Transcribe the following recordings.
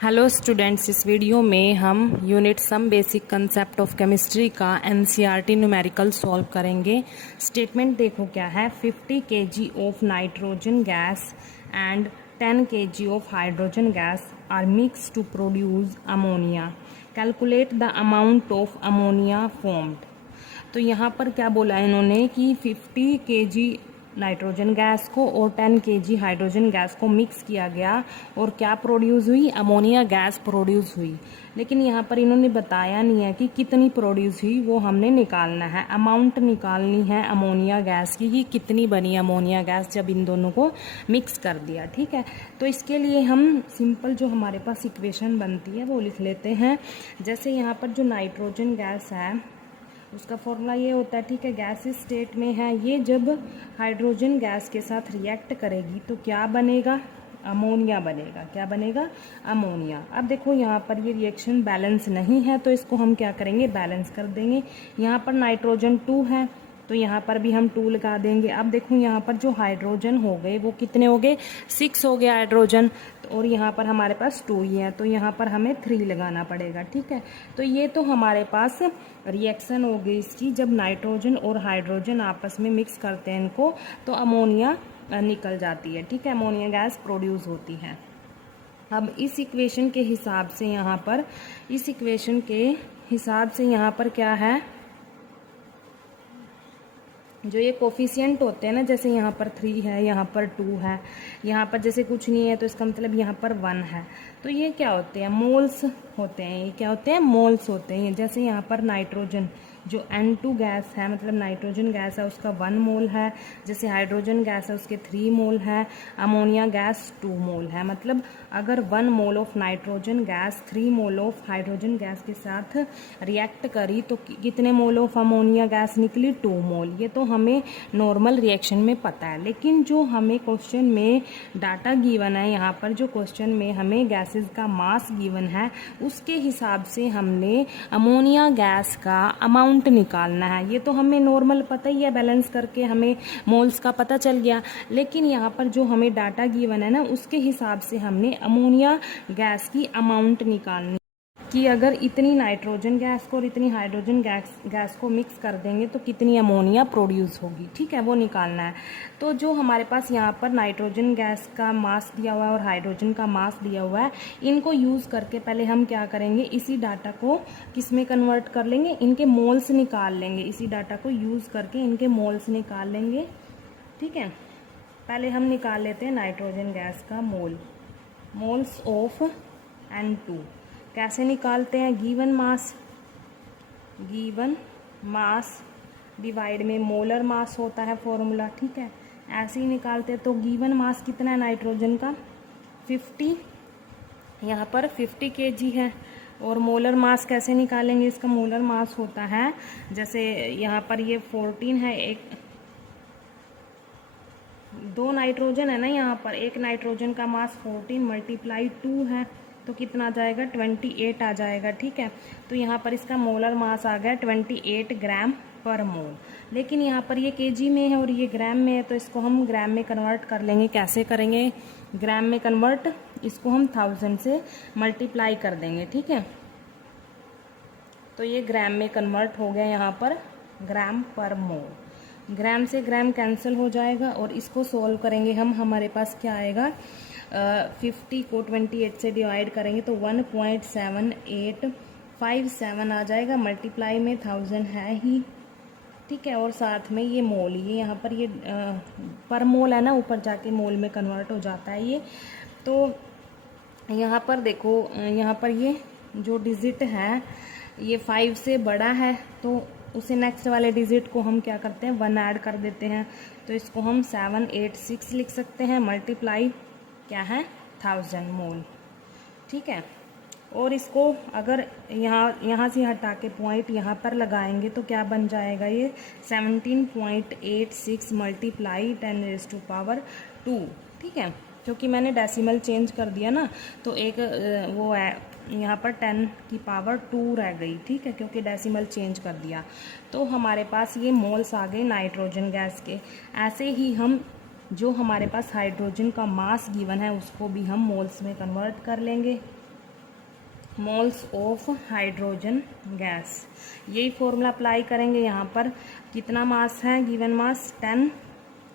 Hello students, इस video में हम unit some basic concept of chemistry का एनसीईआरटी न्यूमेरिकल सॉल्व करेंगे। स्टेटमेंट देखो क्या है। 50 kg of nitrogen gas and 10 kg of hydrogen gas are mix to produce ammonia. Calculate the amount of ammonia formed. तो यहाँ पर क्या बोला है इन्होंने कि 50 kg नाइट्रोजन गैस को और 10 kg हाइड्रोजन गैस को मिक्स किया गया और क्या प्रोड्यूस हुई, अमोनिया गैस प्रोड्यूस हुई। लेकिन यहाँ पर इन्होंने बताया नहीं है कि कितनी प्रोड्यूस हुई, वो हमने निकालना है। अमाउंट निकालनी है अमोनिया गैस की कि कितनी बनी अमोनिया गैस जब इन दोनों को मिक्स कर दिया। ठीक है, तो इसके लिए हम सिंपल जो हमारे पास इक्वेशन बनती है वो लिख लेते हैं। जैसे यहाँ पर जो नाइट्रोजन गैस है उसका फॉर्मूला ये होता है, ठीक है, गैस इस स्टेट में है। ये जब हाइड्रोजन गैस के साथ रिएक्ट करेगी तो क्या बनेगा, अमोनिया बनेगा। क्या बनेगा, अमोनिया। अब देखो यहाँ पर ये रिएक्शन बैलेंस नहीं है तो इसको हम क्या करेंगे, बैलेंस कर देंगे। यहाँ पर नाइट्रोजन 2 है तो यहाँ पर भी हम 2 लगा देंगे। अब देखो यहाँ पर जो हाइड्रोजन हो गए वो कितने हो गए, 6 हो गया हाइड्रोजन, और यहाँ पर हमारे पास 2 ही है तो यहाँ पर हमें 3 लगाना पड़ेगा। ठीक है, तो ये तो हमारे पास रिएक्शन हो गई इसकी। जब नाइट्रोजन और हाइड्रोजन आपस में मिक्स करते हैं इनको तो अमोनिया निकल जाती है। ठीक है, अमोनिया गैस प्रोड्यूस होती है। अब इस इक्वेशन के हिसाब से यहाँ पर, इस इक्वेशन के हिसाब से यहाँ पर क्या है, जो ये कोफिशिएंट होते हैं ना, जैसे यहाँ पर 3 है, यहाँ पर 2 है, यहाँ पर जैसे कुछ नहीं है तो इसका मतलब यहाँ पर 1 है। तो ये क्या होते हैं, मोल्स होते हैं। ये क्या होते हैं, मोल्स होते हैं। जैसे यहाँ पर नाइट्रोजन जो N2 गैस है, मतलब नाइट्रोजन गैस है, उसका 1 मोल है। जैसे हाइड्रोजन गैस है उसके 3 मोल है। अमोनिया गैस 2 मोल है। मतलब अगर 1 mole of nitrogen gas 3 mole of hydrogen gas के साथ रिएक्ट करी तो कितने मोल ऑफ अमोनिया गैस निकली, 2 मोल। ये तो हमें नॉर्मल रिएक्शन में पता है, लेकिन जो हमें क्वेश्चन में डाटा गिवन है, यहाँ पर जो क्वेश्चन में हमें गैसेस का मास गिवन है उसके हिसाब से हमने अमोनिया गैस का अमाउंट निकालना है। ये तो हमें नॉर्मल पता ही है, बैलेंस करके हमें मोल्स का पता चल गया। लेकिन यहाँ पर जो हमें डाटा गिवन है ना, उसके हिसाब से हमने अमोनिया गैस की अमाउंट निकालनी कि अगर इतनी नाइट्रोजन गैस को और इतनी हाइड्रोजन गैस को मिक्स कर देंगे तो कितनी अमोनिया प्रोड्यूस होगी। ठीक है, वो निकालना है। तो जो हमारे पास यहाँ पर नाइट्रोजन गैस का मास दिया हुआ है और हाइड्रोजन का मास दिया हुआ है, इनको यूज़ करके पहले हम क्या करेंगे, इसी डाटा को किस में कन्वर्ट कर लेंगे, इनके मोल्स निकाल लेंगे। इसी डाटा को यूज़ करके इनके मोल्स निकाल लेंगे। ठीक है, पहले हम निकाल लेते हैं नाइट्रोजन गैस का मोल, मोल्स ऑफ N2। कैसे निकालते हैं, गिवन मास डिवाइड में मोलर मास होता है फॉर्मूला। ठीक है, ऐसे ही निकालते हैं। तो गिवन मास कितना है नाइट्रोजन का, 50, यहाँ पर 50 kg है। और मोलर मास कैसे निकालेंगे, इसका मोलर मास होता है, जैसे यहाँ पर ये 14 है, एक 2 नाइट्रोजन है ना, यहाँ पर एक नाइट्रोजन का मास 14 मल्टीप्लाई 2 है तो कितना आ जाएगा, 28 आ जाएगा। ठीक है, तो यहाँ पर इसका मोलर मास आ गया 28 ग्राम पर मोल। लेकिन यहाँ पर ये केजी में है और ये ग्राम में है तो इसको हम ग्राम में कन्वर्ट कर लेंगे। कैसे करेंगे ग्राम में कन्वर्ट, इसको हम 1000 से मल्टीप्लाई कर देंगे। ठीक है, तो ये ग्राम में कन्वर्ट हो गया, यहाँ पर ग्राम पर मोल। ग्राम से ग्राम कैंसिल हो जाएगा और इसको सोल्व करेंगे हम, हमारे पास क्या आएगा, 50 को 28 से डिवाइड करेंगे तो 1.7857 आ जाएगा। मल्टीप्लाई में 1000 है ही। ठीक है, और साथ में ये मोल, ये यहाँ पर ये पर मोल है ना, ऊपर जाके मोल में कन्वर्ट हो जाता है ये। तो यहाँ पर देखो, यहाँ पर ये जो डिजिट है ये 5 से बड़ा है तो उसे नेक्स्ट वाले डिजिट को हम क्या करते हैं, 1 ऐड कर देते हैं। तो इसको हम 786 लिख सकते हैं। मल्टीप्लाई क्या है, 1000 मोल। ठीक है, और इसको अगर यहाँ से हटा के पॉइंट यहाँ पर लगाएंगे तो क्या बन जाएगा, ये 17.86 मल्टीप्लाई 10⁻²। ठीक है, क्योंकि मैंने डेसिमल चेंज कर दिया ना तो एक वो है यहाँ पर 10 की पावर 2 रह गई। ठीक है, क्योंकि डेसिमल चेंज कर दिया। तो हमारे पास ये मोल्स आ गए नाइट्रोजन गैस के। ऐसे ही हम जो हमारे पास हाइड्रोजन का मास गिवन है उसको भी हम मोल्स में कन्वर्ट कर लेंगे। Moles of hydrogen gas. यही फॉर्मूला अप्लाई करेंगे यहाँ पर। कितना मास है, गिवन मास 10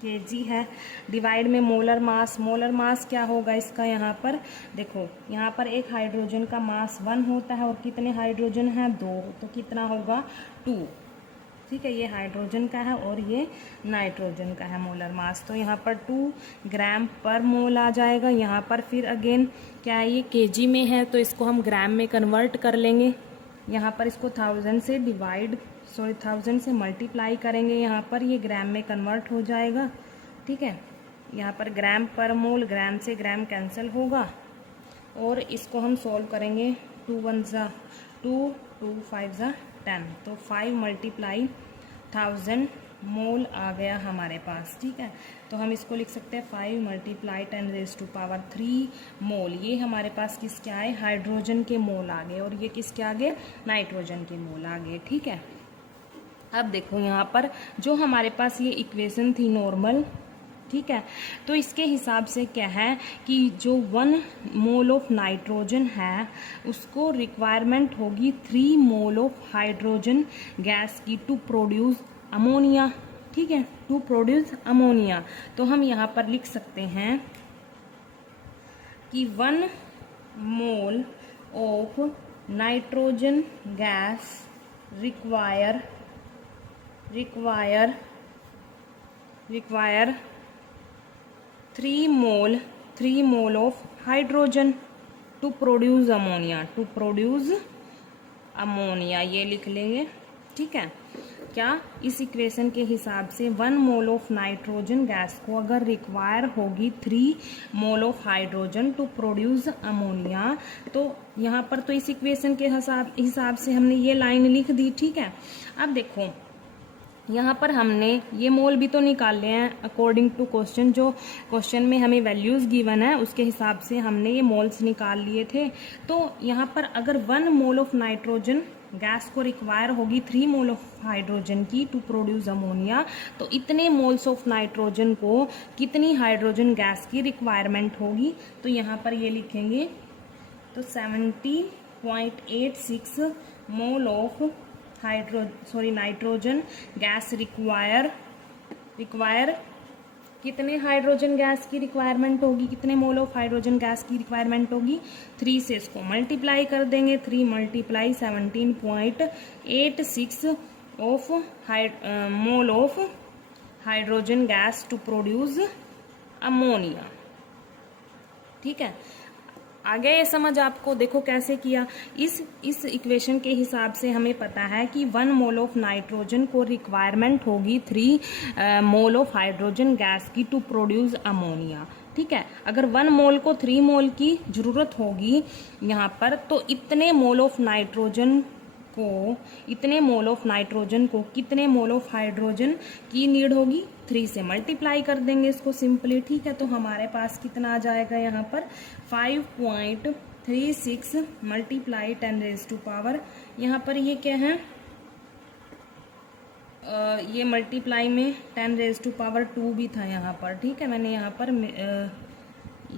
kg है, डिवाइड में मोलर मास क्या होगा इसका, यहाँ पर देखो, यहाँ पर एक हाइड्रोजन का मास 1 होता है और कितने हाइड्रोजन हैं 2, तो कितना होगा 2। ठीक है, ये हाइड्रोजन का है और ये नाइट्रोजन का है मोलर मास, तो यहाँ पर 2 ग्राम पर मोल आ जाएगा। यहाँ पर फिर अगेन क्या है, ये केजी में है तो इसको हम ग्राम में कन्वर्ट कर लेंगे। यहाँ पर इसको 1000 से मल्टीप्लाई करेंगे, यहाँ पर ये ग्राम में कन्वर्ट हो जाएगा। ठीक है, यहाँ पर ग्राम पर मोल, ग्राम से ग्राम कैंसिल होगा और इसको हम सॉल्व करेंगे। 2 1 ज़ा 2, 2 5 ज़ा 10, तो 5 मल्टीप्लाई 1000 मोल आ गया हमारे पास। ठीक है, तो हम इसको लिख सकते हैं 5 मल्टीप्लाई 10⁻³ मोल। ये हमारे पास किसके आए, हाइड्रोजन के मोल आ गए और ये किसके आ गए, नाइट्रोजन के मोल आ गए। ठीक है, अब देखो यहाँ पर जो हमारे पास ये इक्वेशन थी नॉर्मल, ठीक है, तो इसके हिसाब से क्या है कि जो 1 मोल ऑफ नाइट्रोजन है उसको रिक्वायरमेंट होगी 3 मोल ऑफ हाइड्रोजन गैस की टू प्रोड्यूस अमोनिया। ठीक है, टू प्रोड्यूस अमोनिया, तो हम यहाँ पर लिख सकते हैं कि 1 mole of nitrogen gas require 3 mole of hydrogen to produce ammonia, ये लिख लेंगे। ठीक है, क्या इस इक्वेशन के हिसाब से 1 मोल ऑफ नाइट्रोजन गैस को अगर रिक्वायर होगी 3 mole of hydrogen to produce ammonia, तो यहाँ पर तो इस इक्वेशन के हिसाब से हमने ये लाइन लिख दी। ठीक है, अब देखो यहाँ पर हमने ये मोल भी तो निकाल लिए हैं अकॉर्डिंग टू क्वेश्चन, जो क्वेश्चन में हमें वैल्यूज गिवन है उसके हिसाब से हमने ये मोल्स निकाल लिए थे। तो यहाँ पर अगर 1 मोल ऑफ नाइट्रोजन गैस को रिक्वायर होगी 3 मोल ऑफ हाइड्रोजन की टू प्रोड्यूस अमोनिया, तो इतने मोल्स ऑफ नाइट्रोजन को कितनी हाइड्रोजन गैस की रिक्वायरमेंट होगी, तो यहाँ पर ये लिखेंगे, तो 70.86 mole of nitrogen gas require कितने हाइड्रोजन गैस की रिक्वायरमेंट होगी, कितने मोल ऑफ हाइड्रोजन गैस की रिक्वायरमेंट होगी, 3 से इसको मल्टीप्लाई कर देंगे। 3 multiply 17.86 of mole of hydrogen gas to produce ammonia. ठीक है, आ गया ये समझ आपको। देखो कैसे किया, इस इक्वेशन के हिसाब से हमें पता है कि 1 मोल ऑफ नाइट्रोजन को रिक्वायरमेंट होगी 3 मोल ऑफ हाइड्रोजन गैस की टू प्रोड्यूस अमोनिया। ठीक है, अगर 1 मोल को 3 मोल की जरूरत होगी यहाँ पर, तो इतने मोल ऑफ नाइट्रोजन को कितने मोल ऑफ हाइड्रोजन की नीड होगी, 3 से मल्टीप्लाई कर देंगे इसको सिंपली। ठीक है, तो हमारे पास कितना आ जाएगा यहाँ पर 5.36 मल्टीप्लाई 10⁻⁴, यहाँ पर ये क्या है, ये मल्टीप्लाई में 10⁻² भी था यहाँ पर। ठीक है, मैंने यहाँ पर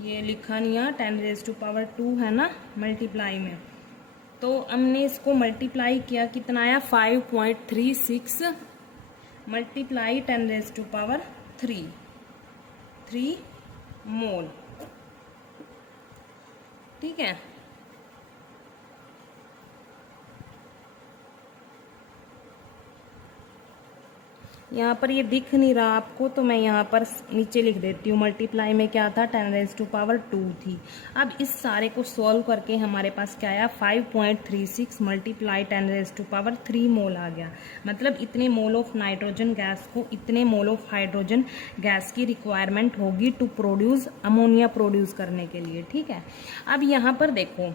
ये लिखा नहीं है, 10⁻² है ना मल्टीप्लाई में, तो हमने इसको मल्टीप्लाई किया, कितना आया 5.36 मल्टीप्लाई 10⁻³ मोल। ठीक है, यहाँ पर ये दिख नहीं रहा आपको, तो मैं यहाँ पर नीचे लिख देती हूँ। मल्टीप्लाई में क्या था, 10⁻² थी। अब इस सारे को सॉल्व करके हमारे पास क्या आया, 5.36 मल्टीप्लाई 10⁻³ मोल आ गया। मतलब इतने मोल ऑफ नाइट्रोजन गैस को इतने मोल ऑफ हाइड्रोजन गैस की रिक्वायरमेंट होगी टू प्रोड्यूस अमोनिया प्रोड्यूस करने के लिए। ठीक है, अब यहाँ पर देखो,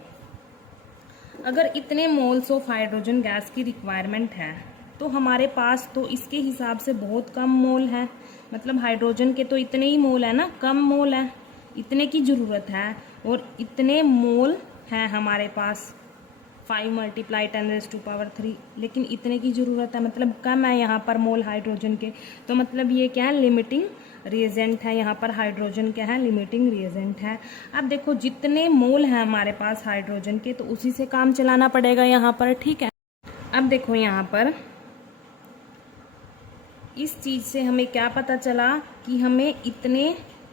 अगर इतने मोल्स ऑफ हाइड्रोजन गैस की रिक्वायरमेंट है तो हमारे पास तो इसके हिसाब से बहुत कम मोल है, मतलब हाइड्रोजन के तो इतने ही मोल है ना, कम मोल है, इतने की ज़रूरत है और इतने मोल हैं हमारे पास 5 मल्टीप्लाई 10⁻³, लेकिन इतने की ज़रूरत है, मतलब कम है यहाँ पर मोल हाइड्रोजन के, तो मतलब ये क्या है, लिमिटिंग रिएजेंट है, यहाँ पर हाइड्रोजन क्या है, लिमिटिंग रिएजेंट है। अब देखो जितने मोल हैं हमारे पास हाइड्रोजन के, तो उसी से काम चलाना पड़ेगा यहाँ पर, ठीक है। अब देखो यहाँ पर इस चीज़ से हमें क्या पता चला कि हमें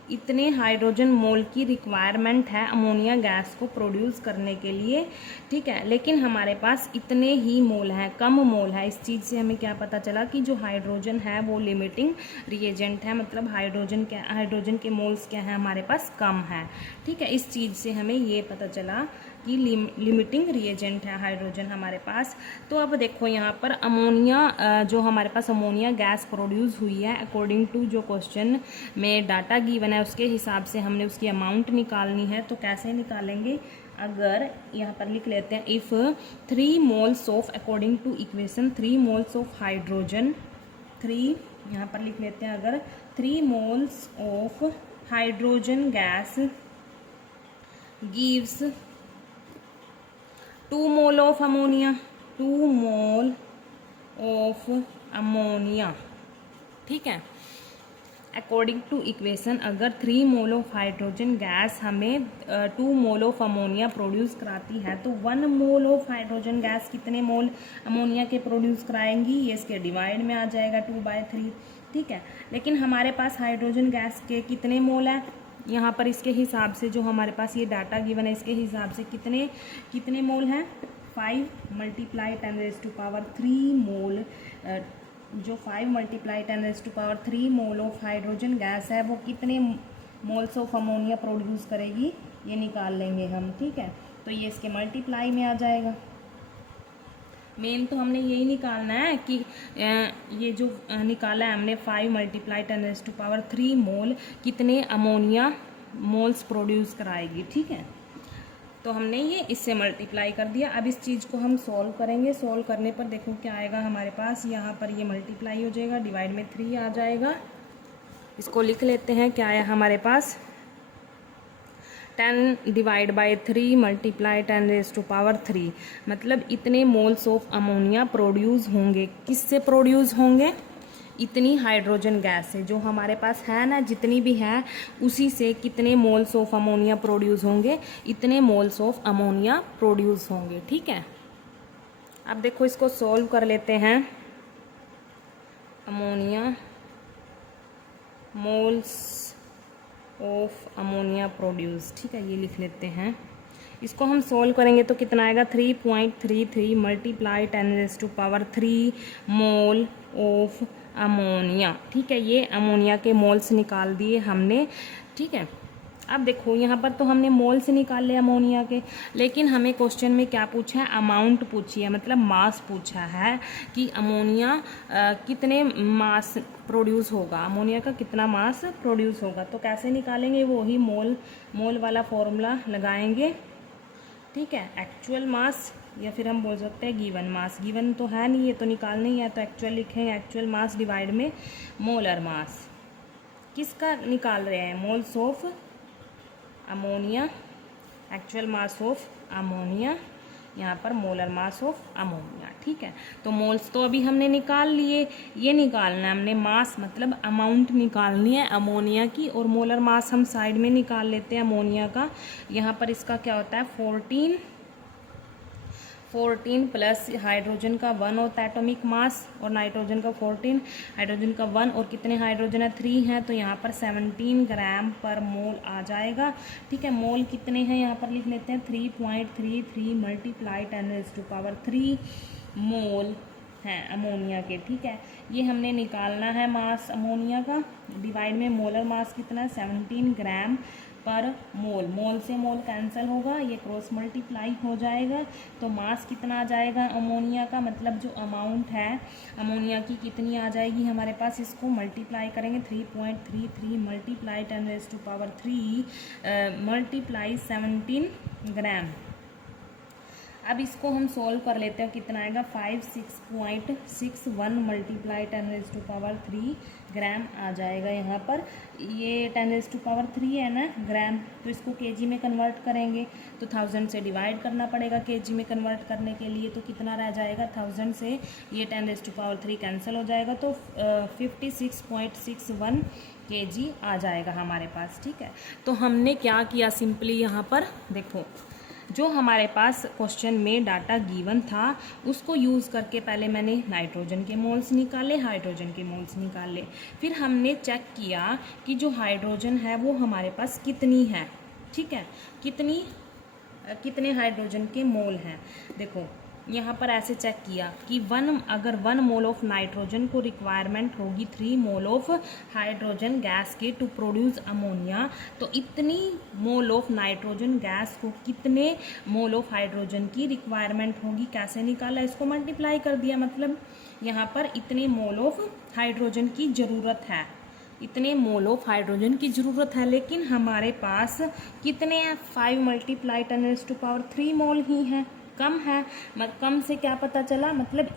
इतने हाइड्रोजन मोल की रिक्वायरमेंट है अमोनिया गैस को प्रोड्यूस करने के लिए, ठीक है। लेकिन हमारे पास इतने ही मोल हैं, कम मोल है। इस चीज़ से हमें क्या पता चला कि जो हाइड्रोजन है वो लिमिटिंग रिएजेंट है, मतलब हाइड्रोजन के मोल्स क्या है हमारे पास, कम है, ठीक है। इस चीज़ से हमें ये पता चला कि लिमिटिंग रिएजेंट है हाइड्रोजन हमारे पास। तो अब देखो यहाँ पर अमोनिया, जो हमारे पास अमोनिया गैस प्रोड्यूस हुई है, अकॉर्डिंग टू जो क्वेश्चन में डाटा गिवन है उसके हिसाब से हमने उसकी अमाउंट निकालनी है। तो कैसे निकालेंगे, अगर यहाँ पर लिख लेते हैं, if 3 moles of, according to equation 3 moles of hydrogen, 3 यहाँ पर लिख लेते हैं, अगर 3 moles of hydrogen gas gives 2 mole of ammonia, 2 mole of ammonia, ठीक है। अकॉर्डिंग टू इक्वेशन अगर 3 मोल ऑफ हाइड्रोजन गैस हमें 2 मोल ऑफ अमोनिया प्रोड्यूस कराती है, तो 1 मोल ऑफ हाइड्रोजन गैस कितने मोल अमोनिया के प्रोड्यूस कराएंगी, ये इसके डिवाइड में आ जाएगा 2/3, ठीक है। लेकिन हमारे पास हाइड्रोजन गैस के कितने मोल है, यहाँ पर इसके हिसाब से जो हमारे पास ये डाटा गिवन है इसके हिसाब से कितने मोल हैं, 5 × 10⁻³ मोल, जो 5 × 10⁻³ मोल ऑफ हाइड्रोजन गैस है वो कितने मोल्स ऑफ अमोनिया प्रोड्यूस करेगी, ये निकाल लेंगे हम, ठीक है। तो ये इसके मल्टीप्लाई में आ जाएगा। मेन तो हमने यही निकालना है कि ये जो निकाला है हमने 5 × 10⁻³ मोल कितने अमोनिया मोल्स प्रोड्यूस कराएगी, ठीक है। तो हमने ये इससे मल्टीप्लाई कर दिया। अब इस चीज़ को हम सॉल्व करेंगे। सॉल्व करने पर देखो क्या आएगा हमारे पास, यहाँ पर ये मल्टीप्लाई हो जाएगा, डिवाइड में 3 आ जाएगा। इसको लिख लेते हैं, क्या आया हमारे पास, 10/3 × 10⁻³ मतलब इतने मोल्स ऑफ अमोनिया प्रोड्यूस होंगे। किससे प्रोड्यूस होंगे, इतनी हाइड्रोजन गैस से जो हमारे पास है ना, जितनी भी है उसी से कितने मोल्स ऑफ अमोनिया प्रोड्यूस होंगे, इतने मोल्स ऑफ अमोनिया प्रोड्यूस होंगे, ठीक है। अब देखो इसको सॉल्व कर लेते हैं। Ammonia moles of ammonia produce, ठीक है, ये लिख लेते हैं। इसको हम सोल्व करेंगे तो कितना आएगा, 3.33 × 10⁻³ मोल ऑफ अमोनिया, ठीक है। ये अमोनिया के मोल्स निकाल दिए हमने, ठीक है। अब देखो यहाँ पर तो हमने मोल से निकाल लिया अमोनिया के, लेकिन हमें क्वेश्चन में क्या पूछा है, अमाउंट पूछी है, मतलब मास पूछा है कि अमोनिया कितने मास प्रोड्यूस होगा, अमोनिया का कितना मास प्रोड्यूस होगा। तो कैसे निकालेंगे, वो ही मोल वाला फॉर्मूला लगाएंगे, ठीक है। एक्चुअल मास या फिर हम बोल सकते हैं गिवन मास, गिवन तो है नहीं, ये तो निकालना ही है, तो एक्चुअल लिखेंगे, एक्चुअल मास डिवाइड में मोलर मास। किसका निकाल रहे हैं, moles of ammonia, actual mass of ammonia, यहाँ पर मोलर मास ऑफ अमोनिया, ठीक है। तो मोल्स तो अभी हमने निकाल लिए, ये निकालना है हमने मास, मतलब अमाउंट निकालनी है अमोनिया की, और मोलर मास हम साइड में निकाल लेते हैं अमोनिया का। यहाँ पर इसका क्या होता है, 14 प्लस हाइड्रोजन का 1 होता है एटॉमिक मास, और नाइट्रोजन का 14, हाइड्रोजन का 1, और कितने हाइड्रोजन है, 3 हैं, तो यहाँ पर 17 ग्राम पर मोल आ जाएगा, ठीक है। मोल कितने हैं यहाँ पर लिख लेते हैं, 3.33 × 10⁻³ मोल हैं अमोनिया के, ठीक है। ये हमने निकालना है मास अमोनिया का, डिवाइड में मोलर मास कितना है, 17 ग्राम पर मोल। मोल से मोल कैंसिल होगा, ये क्रॉस मल्टीप्लाई हो जाएगा, तो मास कितना आ जाएगा अमोनिया का, मतलब जो अमाउंट है अमोनिया की कितनी आ जाएगी हमारे पास, इसको मल्टीप्लाई करेंगे, 3.33 × 10⁻³ मल्टीप्लाई 17 ग्राम। अब इसको हम सोल्व कर लेते हैं, कितना आएगा, 56.61 × 10⁻³ ग्राम आ जाएगा यहाँ पर। ये 10⁻³ है ना ग्राम, तो इसको केजी में कन्वर्ट करेंगे तो 1000 से डिवाइड करना पड़ेगा केजी में कन्वर्ट करने के लिए, तो कितना रह जाएगा, 1000 से ये 10⁻³ कैंसिल हो जाएगा, तो 56.61 केजी आ जाएगा हमारे पास। ठीक है, तो हमने क्या किया, सिंपली यहाँ पर देखो, जो हमारे पास क्वेश्चन में डाटा गिवन था उसको यूज़ करके पहले मैंने नाइट्रोजन के मोल्स निकाले, हाइड्रोजन के मोल्स निकाले, फिर हमने चेक किया कि जो हाइड्रोजन है वो हमारे पास कितनी है। ठीक है, कितने हाइड्रोजन के मोल हैं। देखो यहाँ पर ऐसे चेक किया कि अगर 1 मोल ऑफ नाइट्रोजन को रिक्वायरमेंट होगी 3 मोल ऑफ हाइड्रोजन गैस के टू प्रोड्यूस अमोनिया, तो इतनी मोल ऑफ नाइट्रोजन गैस को कितने मोल ऑफ हाइड्रोजन की रिक्वायरमेंट होगी, कैसे निकाला, इसको मल्टीप्लाई कर दिया। मतलब यहाँ पर इतने मोल ऑफ हाइड्रोजन की ज़रूरत है, इतने मोल ऑफ हाइड्रोजन की ज़रूरत है, लेकिन हमारे पास कितने हैं, 5 मल्टीप्लाई 10⁻³ मोल ही हैं, कम है। कम से क्या पता चला, मतलब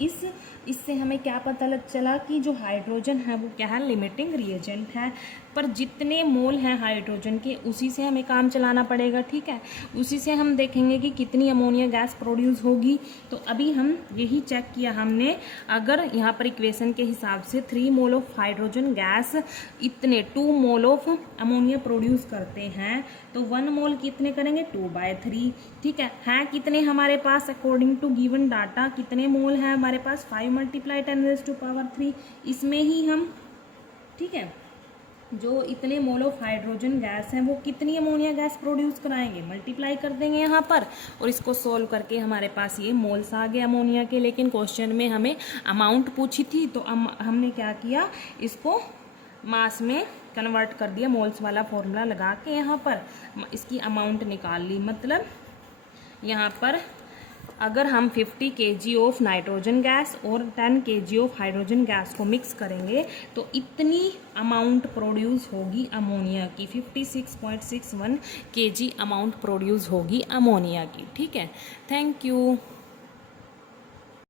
इससे हमें क्या पता चला कि जो हाइड्रोजन है वो क्या है, लिमिटिंग रिएजेंट है। पर जितने मोल हैं हाइड्रोजन के उसी से हमें काम चलाना पड़ेगा। ठीक है, उसी से हम देखेंगे कि कितनी अमोनिया गैस प्रोड्यूस होगी। तो अभी हम यही चेक किया हमने, अगर यहाँ पर इक्वेशन के हिसाब से 3 मोल ऑफ हाइड्रोजन गैस इतने 2 मोल ऑफ अमोनिया प्रोड्यूस करते हैं, तो 1 मोल कितने करेंगे, 2/3। ठीक है कितने हमारे पास अकॉर्डिंग टू गिवन डाटा कितने मोल हैं हमारे पास, 5 मल्टीप्लाई 10⁻³ इसमें ही हम, ठीक है, जो इतने मोल ऑफ हाइड्रोजन गैस हैं वो कितनी अमोनिया गैस प्रोड्यूस कराएंगे, मल्टीप्लाई कर देंगे यहाँ पर, और इसको सोल्व करके हमारे पास ये मोल्स आ गए अमोनिया के। लेकिन क्वेश्चन में हमें अमाउंट पूछी थी, तो हमने क्या किया, इसको मास में कन्वर्ट कर दिया, मोल्स वाला फॉर्मूला लगा के यहाँ पर इसकी अमाउंट निकाल ली। मतलब यहाँ पर अगर हम 50 kg ऑफ नाइट्रोजन गैस और 10 kg ऑफ हाइड्रोजन गैस को मिक्स करेंगे तो इतनी अमाउंट प्रोड्यूस होगी अमोनिया की, 56.61 kg अमाउंट प्रोड्यूस होगी अमोनिया की। ठीक है, थैंक यू।